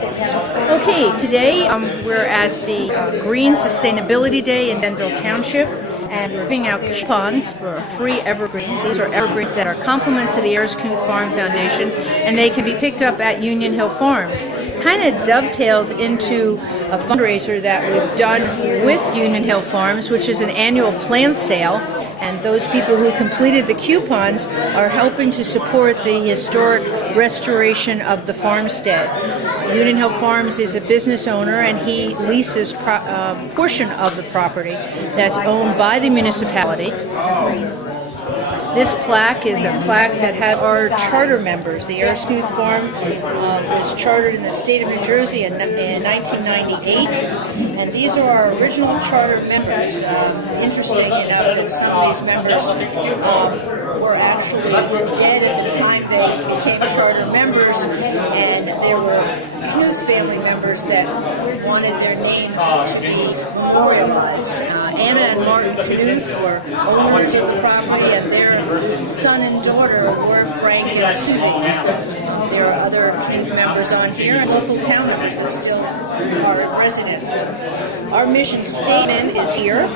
Okay, today we're at the Green Sustainability Day in Denville Township, and we're giving out coupons for a free evergreen. These are evergreens that are compliments to the AyresKnuth Farm Foundation, and they can be picked up at Union Hill Farms. Kind of dovetails into a fundraiser that we've done with Union Hill Farms, which is an annual plant sale. And those people who completed the coupons are helping to support the historic restoration of the farmstead. Union Hill Farms is a business owner, and he leases a portion of the property that's owned by the municipality. This plaque is a plaque that has our charter members. The AyresKnuth Farm was chartered in the state of New Jersey in 1998, and these are our original charter members. Interesting enough that some of these members were actually dead at the time they became charter members, and there were Knuth family members that wanted their names to be memorialized. Anna and Martin Knuth were owners of the property, and their son and daughter were Frank and Susie. There are other Knuth members on here and local town members that still are residents. Our mission statement is here,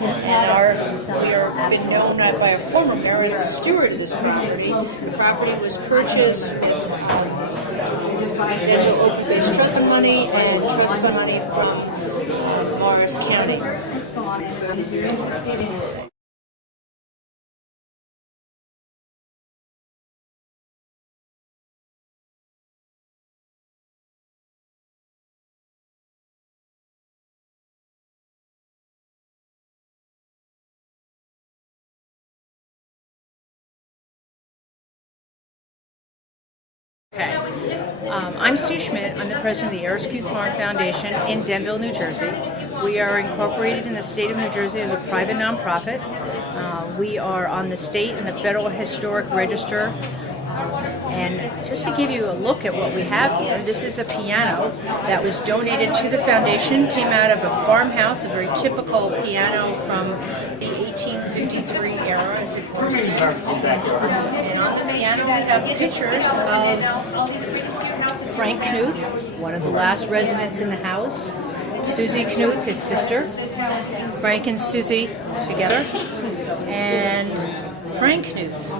and we are been known by a former mayor as the steward of this property. The property was purchased with Denville open-based trust money and trust fund money from Morris County. Okay. I'm Sue Schmidt. I'm the president of the AyresKnuth Farm Foundation in Denville, New Jersey. We are incorporated in the state of New Jersey as a private nonprofit. We are on the state and the federal historic register. And just to give you a look at what we have here, this is a piano that was donated to the foundation, came out of a farmhouse, a very typical piano from the 1853 era. It's and on the piano we have pictures of Frank Knuth, one of the last residents in the house, Susie Knuth, his sister, Frank and Susie together, and Frank Knuth.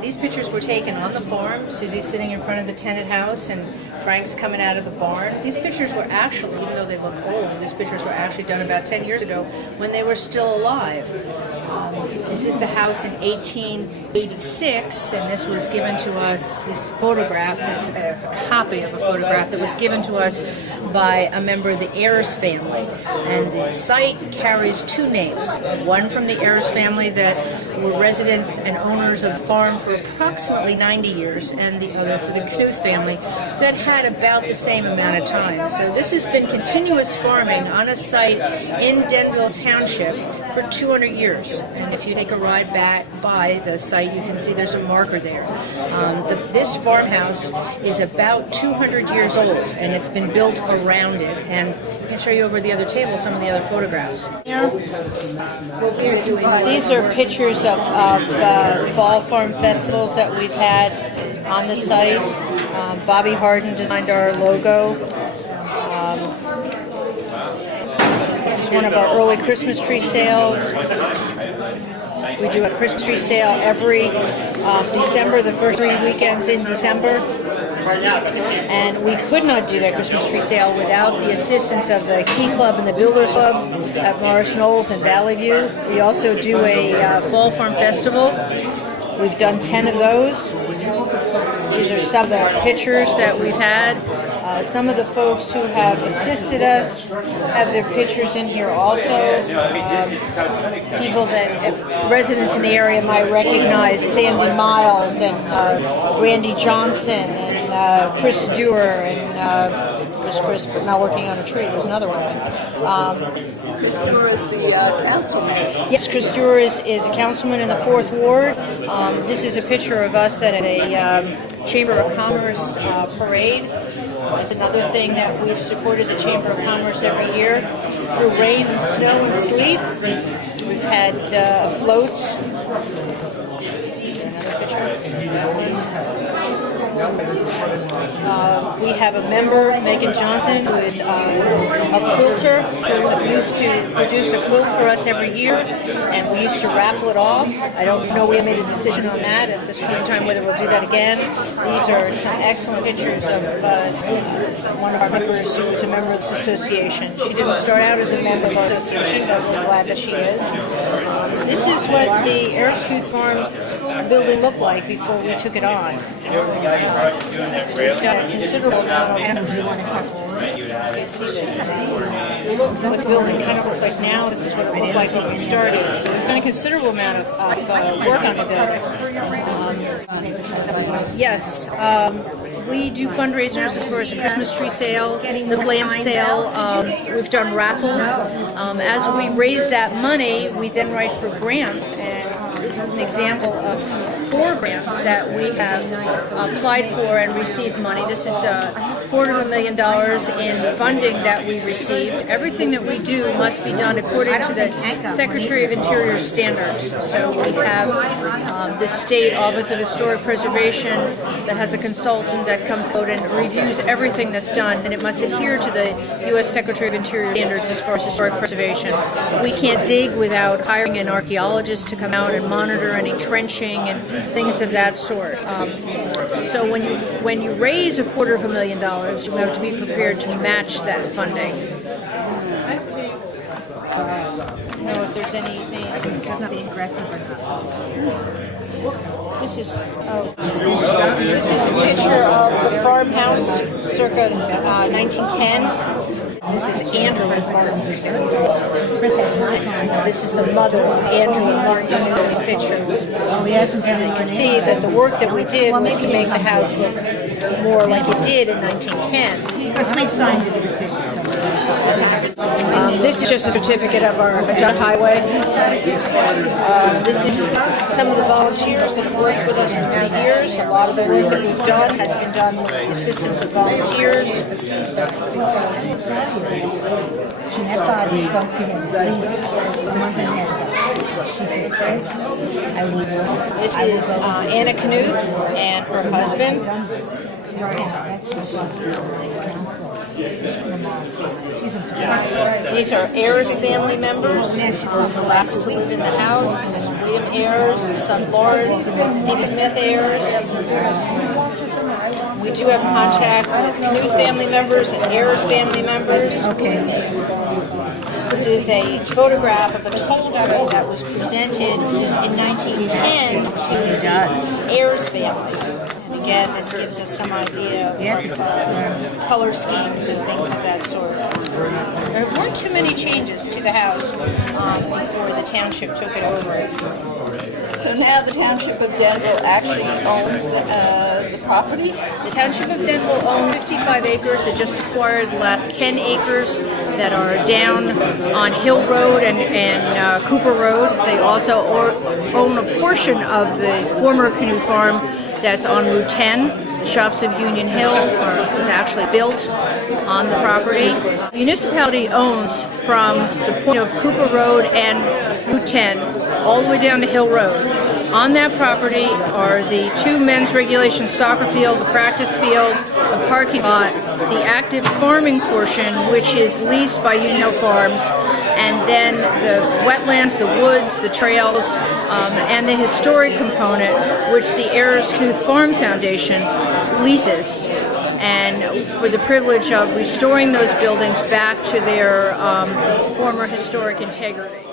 These pictures were taken on the farm. Susie's sitting in front of the tenant house, and Frank's coming out of the barn. These pictures were actually, even though they look old, these pictures were actually done about 10 years ago when they were still alive. This is the house in 1886, and this was given to us, this photograph is a copy of a photograph that was given to us by a member of the Ayres family. And the site carries two names, one from the Ayres family that were residents and owners of the farm for approximately 90 years, and the other for the Knuth family that had about the same amount of time. So this has been continuous farming on a site in Denville Township for 200 years. And if you take a ride back by the site, you can see there's a marker there. This farmhouse is about 200 years old, and it's been built around it. And I can show you over the other table some of the other photographs. These are pictures of fall farm festivals that we've had on the site. Bobby Harden designed our logo. This is one of our early Christmas tree sales. We do a Christmas tree sale every December, the first 3 weekends in December. And we could not do that Christmas tree sale without the assistance of the Key Club and the Builders Club at Morris Knolls and Valley View. We also do a Fall Farm Festival. We've done 10 of those. These are some of the pictures that we've had. Some of the folks who have assisted us have their pictures in here also. People that residents in the area might recognize: Sandy Miles and Randy Johnson and Chris Dewar and Chris, but not working on a tree. There's another one. Chris Dewar is the councilman. Yes, Chris Dewar is a councilman in the 4th Ward. This is a picture of us at a Chamber of Commerce parade. It's another thing that we've supported the Chamber of Commerce every year through rain and snow and sleet. We've had floats. Another picture. We have a member, Megan Johnson, who is a quilter who used to produce a quilt for us every year, and we used to raffle it off. I don't know we made a decision on that at this point in time whether we'll do that again. These are some excellent pictures of one of our members who was a member of this association. She didn't start out as a member of our association, but we're glad that she is. This is what the AyresKnuth Farm building looked like before we took it on. We've done a considerable amount of you can see this. This is what the building kind of looks like now. This is what it looked like when we started. So we've done a considerable amount of work on the building. Yes, we do fundraisers as far as a Christmas tree sale, the plant sale. We've done raffles. As we raise that money, we then write for grants, and this is an example of 4 grants that we have applied for and received money. This is $250,000 in funding that we received. Everything that we do must be done according to the Secretary of Interior standards. So we have the State Office of Historic Preservation that has a consultant that comes out and reviews everything that's done, and it must adhere to the U.S. Secretary of Interior standards as far as historic preservation. We can't dig without hiring an archaeologist to come out and monitor any trenching and things of that sort. So when you raise $250,000, you have to be prepared to match that funding. I don't know if there's anything. This is a picture of the farmhouse circa 1910. This is Andrew Martin. This is the mother of Andrew Martin in this picture. And you can see that the work that we did was to make the house look more like it did in 1910. Because we signed his petition. This is just a certificate of our Dun Highway. This is some of the volunteers that have worked with us through the years. A lot of the work that we've done has been done with the assistance of volunteers. Jeanette spoke to him, please, a month ahead. She said, Chris, I will. This is AyresKnuth and her husband. These are Ayres family members. The last to live in the house. This is William Ayres, son Lawrence, Phoebe Smith Ayres. We do have contact with Knuth family members and Ayres family members. Okay. This is a photograph of a toll train that was presented in 1910 to Ayres family. And again, this gives us some idea of color schemes and things of that sort. There weren't too many changes to the house before the township took it over. So now the township of Denville actually owns the property? The township of Denville owns 55 acres. They just acquired the last 10 acres that are down on Hill Road and Cooper Road. They also own a portion of the former Knuth Farm that's on Route 10. The shops of Union Hill was actually built on the property. The municipality owns from the point of Cooper Road and Route 10 all the way down to Hill Road. On that property are the 2 men's regulation soccer field, the practice field, the parking lot, the active farming portion, which is leased by Union Hill Farms, and then the wetlands, the woods, the trails, and the historic component, which the AyresKnuth Farm Foundation leases, and for the privilege of restoring those buildings back to their former historic integrity.